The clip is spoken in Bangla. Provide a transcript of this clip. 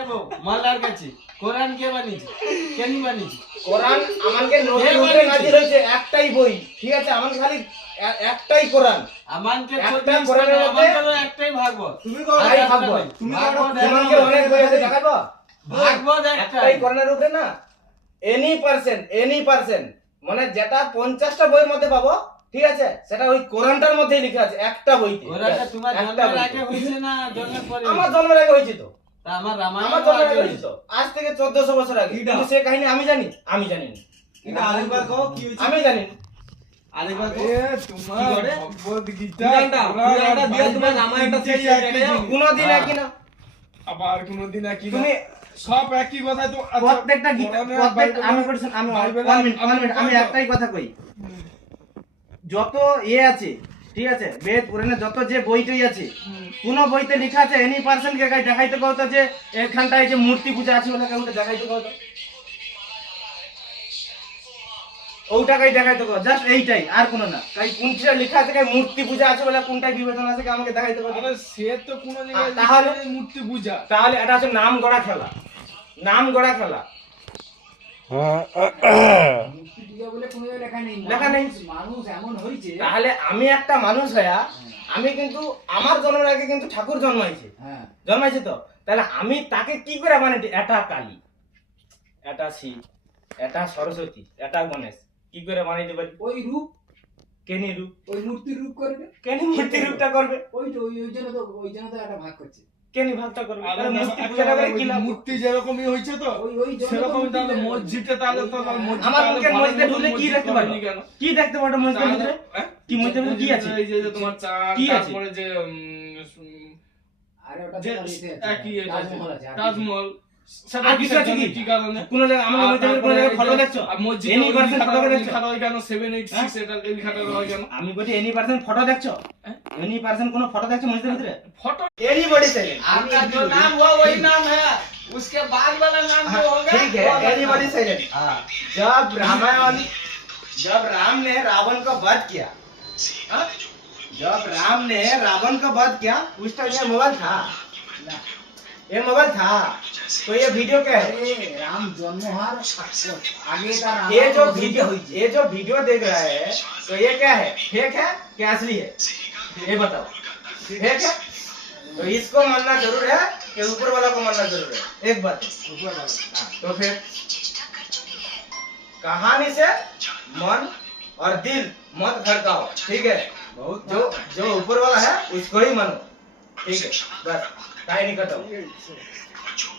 যাব মালার কাছে কোরআন কে বানিয়েছে কেন বানিয়েছে কোরআন আমাকে নবী রূপে নাজিল হয়েছে একটাই বই ঠিক আছে আমার খালি একটাই কোরআন আমানকে একটা কোরআনের মধ্যে আমানকে একটাই ভাগবত তুমি কও ভাই ভাগবত তুমি কও তোমাকে অনেক বই আছে দেখাবো ভাগবত একটাই কোরআনের উপরে না এনি পারসন মানে যেটা 50টা বইয়ের মধ্যে পাবো ঠিক আছে সেটা ওই কোরআনটার মধ্যেই লেখা আছে একটা বইতে কোরআনটা তোমার জন্মের আগে হইছে না জন্মের পরে আমার জন্মের আগে হয়েছে তো তা আমার রামায়ণ আমার জন্মের আগে হয়েছে তো আজ থেকে 1400 বছর আগে কিন্তু সে কাহিনী আমি জানি না এটা আরেকবার কও কি হইছে আমি জানি না আরেকবার কও তোমার ভগবত গীতা পুরাণটা দিয়া তোমার রামায়ণটা শেষ হয়ে গেল কোনদিন একই না আবার কোনদিন একই না তুমি সব একই কথা তো প্রত্যেকটা গীতা প্রত্যেকটা আমি বলছেন আমি one minute, আমি একটাই কথা কই যত আছে ঠিক আছে বেদ পুরাণে যত যে বইটাই আছে কোন বইতে লেখা আছে এনি পারসন কে গাই দেখাইতে কত যে এখানটায় যে মূর্তি পূজা আছে বলে কাউকে দেখাইতে কত ওটাই দেখাইতে কত জাস্ট এইটাই আর কোনো না কাই কোনটা লেখা আছে কাই মূর্তি পূজা আছে বলে কোনটা বিবেচনা আছে আমাকে দেখাইতে কত আরে সে তো কোন জায়গায় তাহলে মূর্তি পূজা তাহলে এটা হচ্ছে নাম গড়া খেলা লেখা নেই মানুষ এমন হইছে তাহলে আমি একটা মানুষ হইয়া আমি কিন্তু আমার জন্মের আগে কিন্তু ঠাকুর জন্মাইছে তো তাহলে আমি তাকে কি করে বানাইছি এটা কালী এটা শিব এটা সরস্বতী এটা গণেশ কি করে বানাইতে পারি ওই রূপ কেনি রূপ ওই মূর্তির রূপ করবে কেনি মূর্তি রূপটা করবে ওই জন্য তো একটা ভাগ করছে কেনি ভাগটা করবে আরে তাহলে মূর্তি পূজাটা করে কি লাভ মূর্তি যেরকমই হইছে তো ওই জন্য সেরকম তাহলে মসজিদে তাহলে তো মসজিদ আমার মুখের মধ্যে ঢুলে কি দেখতে পারো কি দেখতে পারো মসজিদের ভিতরে কি মসজিদের ভিতরে কি আছে এই যে তোমার চাঁদ কি আছে? তারপরে যে আরে ওটা যে একই এটা আছে, তাজমহল সেটা আর কি কিছু আছে কি? কি কারণে কোন জায়গা আমার মসজিদের কোন জায়গায় ফটো দেখছো মসজিদে এনি পারসন ফটো দেখছো খাতা হয় কেন 786 এটা লেখাটা হয় কেন আমি বলি এনি পারসন ফটো দেখছো এনি পারসন কোন ফটো দেখছো মসজিদের ভিতরে ফটো एनीबॉडी साइलेंट आपका जो नाम हुआ वही नाम है उसके बाद वाला नाम जो होगा ठीक है एनीबॉडी साइलेंट जब राम ने रावण का वध किया हाँ? जब राम ने रावण का वध किया उस टाइम ये मोबाइल था तो ये वीडियो क्या है রাম জন্মহার আগে তার ये जो वीडियो देख रहा है तो ये क्या है फेक है क्या असली है ये बताओ फेक है तो इसको मानना जरूर है कि ऊपर वाला को मानना जरूर है एक बात है हाँ, तो फिर कहानी से मन और दिल मत भड़काओ ठीक है जो ऊपर वाला है उसको ही मानो ठीक है बस काहे नहीं करता